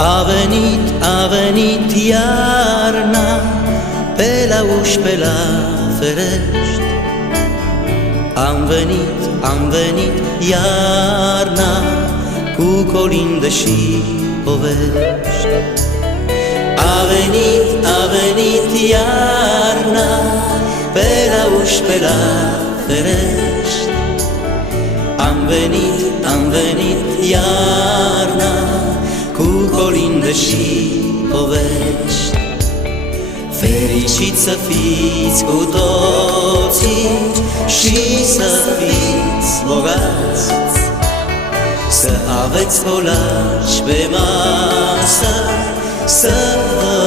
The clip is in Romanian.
A venit iarna pe la uși, pe la ferești. Am venit iarna cu colinde și povești. A venit iarna pe la uși, pe la ferești. Am venit iarna cu colinde și povești. Fericiți să fiți cu toții și să fiți bogați, să aveți colaci pe masă, să vă